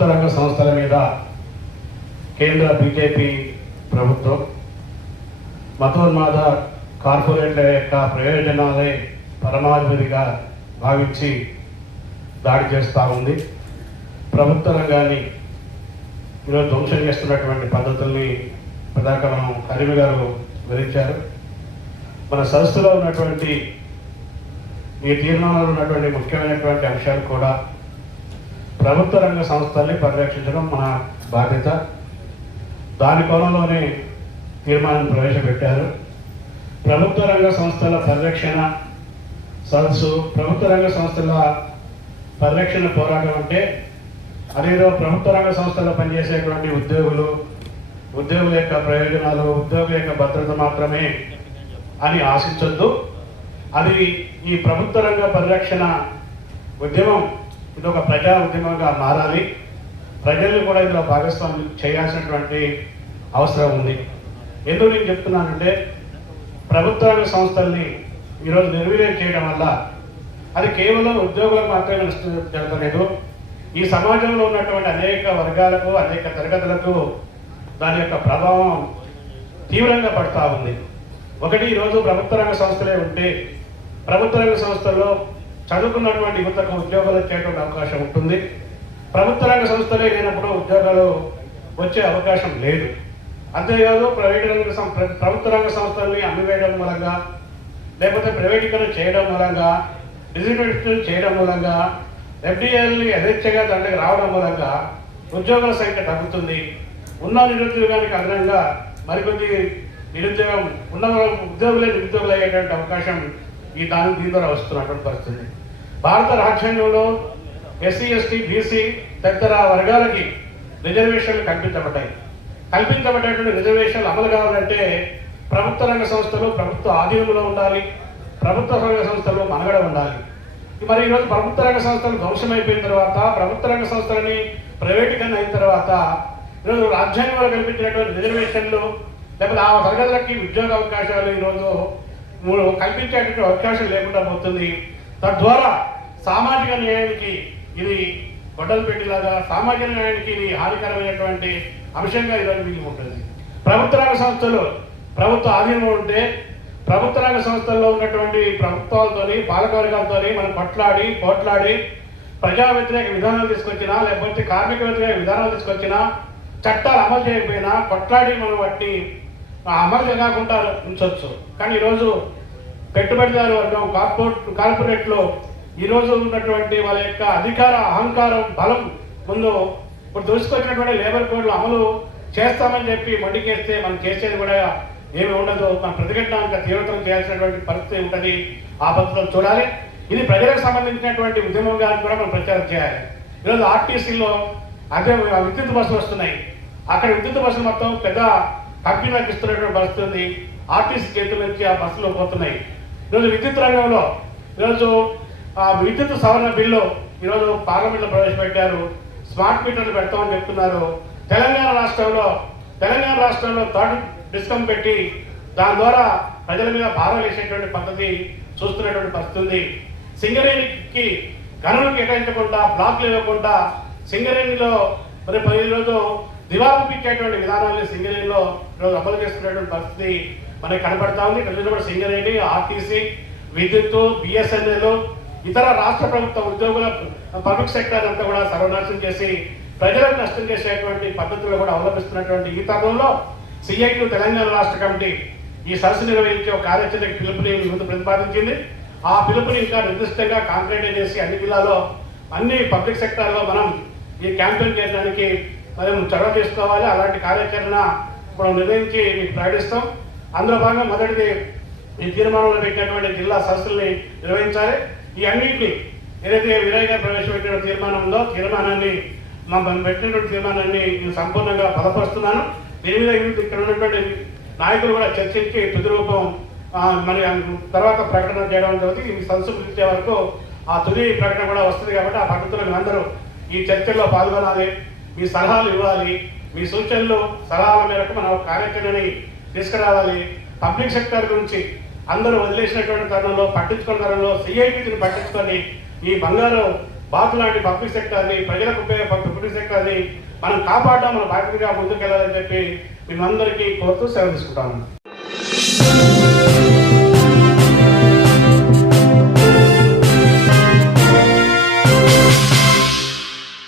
ప్రభుత్వ రంగ సంస్థల మీద కేంద్ర బీజేపీ ప్రభుత్వం మతోన్మాద కార్పొరేట్ల యొక్క ప్రయోజనాలే పరమాధిపతిగా భావించి దాడి చేస్తూ ఉంది. ప్రభుత్వ రంగాన్ని ఈరోజు ధ్వంసం చేస్తున్నటువంటి పద్ధతుల్ని ప్రధాన కరీం గారు వివరించారు. మన సంస్థలో ఉన్నటువంటి ఈ తీర్మానంలో ఉన్నటువంటి ముఖ్యమైనటువంటి అంశాలు కూడా ప్రభుత్వ రంగ సంస్థల్ని పరిరక్షించడం మన బాధ్యత. దాని కోణంలోనే తీర్మానం ప్రవేశపెట్టారు. ప్రభుత్వ రంగ సంస్థల పరిరక్షణ సదస్సు, ప్రభుత్వ రంగ సంస్థల పరిరక్షణ పోరాటం అంటే అదేదో ప్రభుత్వ రంగ సంస్థల్లో పనిచేసేటువంటి ఉద్యోగుల యొక్క ప్రయోజనాలు, ఉద్యోగుల యొక్క భద్రత మాత్రమే అని ఆశించొద్దు. అది ఈ ప్రభుత్వ రంగ పరిరక్షణ ఉద్యమం ఇది ఒక ప్రజా ఉద్యమంగా మారాలి. ప్రజల్ని కూడా ఇందులో భాగస్వామ్యం చేయాల్సినటువంటి అవసరం ఉంది. ఎందుకు నేను చెప్తున్నానంటే ప్రభుత్వ రంగ సంస్థల్ని ఈరోజు నిర్వీర్యం చేయడం వల్ల అది కేవలం ఉద్యోగులకు మాత్రమే నష్టం జరగలేదు. ఈ సమాజంలో ఉన్నటువంటి అనేక వర్గాలకు, అనేక తరగతులకు దాని యొక్క ప్రభావం తీవ్రంగా పడుతూ ఉంది. ఒకటి, ఈరోజు ప్రభుత్వ రంగ సంస్థలే ఉంటే ప్రభుత్వ రంగ సంస్థల్లో చదువుకున్నటువంటి యువతకు ఉద్యోగాలు వచ్చేటువంటి అవకాశం ఉంటుంది. ప్రభుత్వ రంగ సంస్థలే లేనప్పుడు ఉద్యోగాలు వచ్చే అవకాశం లేదు. అంతేకాదు ప్రభుత్వ రంగ సంస్థల్ని అమ్మివేయడం మూలంగా, లేకపోతే ప్రైవేటీకరణ చేయడం మూలంగా, డిజిటలైజేషన్ చేయడం మూలంగా, ఎఫ్డీఐల్ని యథేచ్ఛగా దాంట్లోకి రావడం మూలంగా ఉద్యోగుల సంఖ్య తగ్గుతుంది. ఉన్న నిరుద్యోగానికి అదనంగా మరికొద్ది నిరుద్యోగం ఉన్న ఉద్యోగులే నిరుద్యోగులు అయ్యేటువంటి అవకాశం దీని ద్వారా వస్తున్నటువంటి పరిస్థితి. భారత రాజ్యాంగంలో ఎస్సీ, ఎస్టీ, బీసీ తదితర వర్గాలకి రిజర్వేషన్లు కల్పించబడేటువంటి రిజర్వేషన్లు అమలు కావాలంటే ప్రభుత్వ రంగ సంస్థలు ప్రభుత్వ ఆధీనంలో ఉండాలి. ప్రభుత్వ రంగ సంస్థలు మనగడ ఉండాలి. మరి ఈరోజు ప్రభుత్వ రంగ సంస్థలు ధ్వంసమైపోయిన తర్వాత, ప్రభుత్వ రంగ సంస్థలని ప్రైవేటీకరణ అయిన తర్వాత ఈరోజు రాజ్యాంగంలో కల్పించినటువంటి రిజర్వేషన్లు లేకపోతే ఆ తరగతులకి ఉద్యోగ అవకాశాలు ఈరోజు కల్పించేటువంటి అవకాశం లేకుండా పోతుంది. తద్వారా సామాజిక న్యాయానికి ఇది గొడ్డలు పెట్టేలాగా, సామాజిక న్యాయానికి ఇది హానికరమైనటువంటి అంశంగా ఈరోజు మిగిలి ఉంటుంది. ప్రభుత్వ రంగ సంస్థలు ప్రభుత్వ ఆధీనంలో ఉంటే ప్రభుత్వ రంగ సంస్థల్లో ఉన్నటువంటి ప్రభుత్వాలతోని, పాలకవర్గాలతో మనం పోట్లాడి ప్రజా వ్యతిరేక విధానాలు తీసుకొచ్చినా, లేకపోతే కార్మిక వ్యతిరేక విధానాలు తీసుకొచ్చినా, చట్టాలు అమలు చేయకపోయినా కొట్లాడి మనం వాటిని అమలు కాకుండా ఉంచవచ్చు. కానీ ఈరోజు పెట్టుబడిదారు వర్గం, కార్పొరేట్లో ఈరోజు ఉన్నటువంటి వాళ్ళ యొక్క అధికార, అహంకారం, బలం ముందు ఇప్పుడు దూసుకొచ్చినటువంటి లేబర్ కోడ్లు అమలు చేస్తామని చెప్పి మొండికేస్తే మనం చేసేది కూడా ఏమి ఉండదు. మన ప్రతిఘటన తీవ్రతరం చేయాల్సినటువంటి పరిస్థితి ఉంటుంది. ఆ పద్ధతిలో చూడాలి. ఇది ప్రజలకు సంబంధించినటువంటి ఉద్యమంగా కూడా మనం ప్రచారం చేయాలి. ఈరోజు ఆర్టీసీలో అదే విద్యుత్ బస్సులు వస్తున్నాయి. అక్కడ విద్యుత్ బస్సులు మొత్తం పెద్ద కంపెనీలకు ఇస్తున్నటువంటి పరిస్థితి ఉంది. ఆర్టీసీ చేతుల నుంచి ఆ బస్సులు పోతున్నాయి. ఈరోజు విద్యుత్ రంగంలో ఈరోజు విద్యుత్ సవరణ బిల్లు ఈరోజు పార్లమెంట్లో ప్రవేశపెట్టారు. స్మార్ట్ మీటర్లు పెడతామని చెప్తున్నారు. తెలంగాణ రాష్ట్రంలో థర్డ్ డిస్కమ్ పెట్టి దాని ద్వారా ప్రజల మీద భారం వేసేటువంటి పద్ధతి చూస్తున్నటువంటి పరిస్థితి ఉంది. సింగరేణికి గనులు కేటాయించకుండా, బ్లాక్లు ఇవ్వకుండా సింగరేణిలో ఈరోజు దివాళిపించేటువంటి విధానాన్ని సింగరేణిలో ఈరోజు అమలు చేస్తున్నటువంటి పరిస్థితి మనకి కనబడతా ఉంది. ఇక్కడ సింగరేణి, ఆర్టీసీ, విద్యుత్తు, బిఎస్ఎన్ఎల్, ఇతర రాష్ట్ర ప్రభుత్వ ఉద్యోగుల పబ్లిక్ సెక్టర్ అంతా కూడా సర్వనాశనం చేసి ప్రజలకు నష్టం చేసేటువంటి పద్ధతులు కూడా అవలంబిస్తున్నటువంటి ఈ తరుణంలో సిఐటి తెలంగాణ రాష్ట్ర కమిటీ ఈ సదస్సు నిర్వహించే ఒక కార్యాచరణకు పిలుపుని ముందు ప్రతిపాదించింది. ఆ పిలుపుని ఇంకా నిర్దిష్టంగా కాంక్రీట్ చేసి అన్ని జిల్లాలో, అన్ని పబ్లిక్ సెక్టార్లో మనం ఈ క్యాంపెయిన్ చేయడానికి మనం చొరవ చేసుకోవాలి. అలాంటి కార్యాచరణ మనం నిర్వహించి మీకు ప్రకటిస్తాం. అందులో భాగంగా మొదటిది ఈ తీర్మానంలో పెట్టినటువంటి జిల్లా సదస్సుల్ని నిర్వహించాలి. ఈ అన్నింటినీ ఏదైతే వినయ్ గారు ప్రవేశపెట్టిన తీర్మానం ఉందో తీర్మానాన్ని మనం పెట్టినటువంటి తీర్మానాన్ని నేను సంపూర్ణంగా బలపరుస్తున్నాను. దీని మీద ఇక్కడ ఉన్నటువంటి నాయకులు కూడా చర్చించి తుది రూపం మరి తర్వాత ప్రకటన చేయడం జరుగుతుంది. ఈ సదస్సు పిలిచే వరకు ఆ తుది ప్రకటన కూడా వస్తుంది. కాబట్టి ఆ పద్ధతులను అందరూ ఈ చర్చల్లో పాల్గొనాలి, మీ సలహాలు ఇవ్వాలి, మీ సూచనలు సలహాల మేరకు మనం కార్యాచరణని తీసుకురావాలి. పబ్లిక్ సెక్టర్ గురించి అందరూ వదిలేసినటువంటి తరుణంలో, పట్టించుకున్న తరుణంలో సిఐటిని పట్టించుకొని ఈ బంగారు బాతు లాంటి పబ్లిక్ సెక్టర్ని, ప్రజలకు ఉపయోగపడే పబ్లిక్ సెక్టర్ని మనం కాపాడడం మన బాధ్యతగా ముందుకెళ్ళాలని చెప్పి మిమ్మల్ందరికీ కోరుతూ సెలవు తీసుకుంటాను.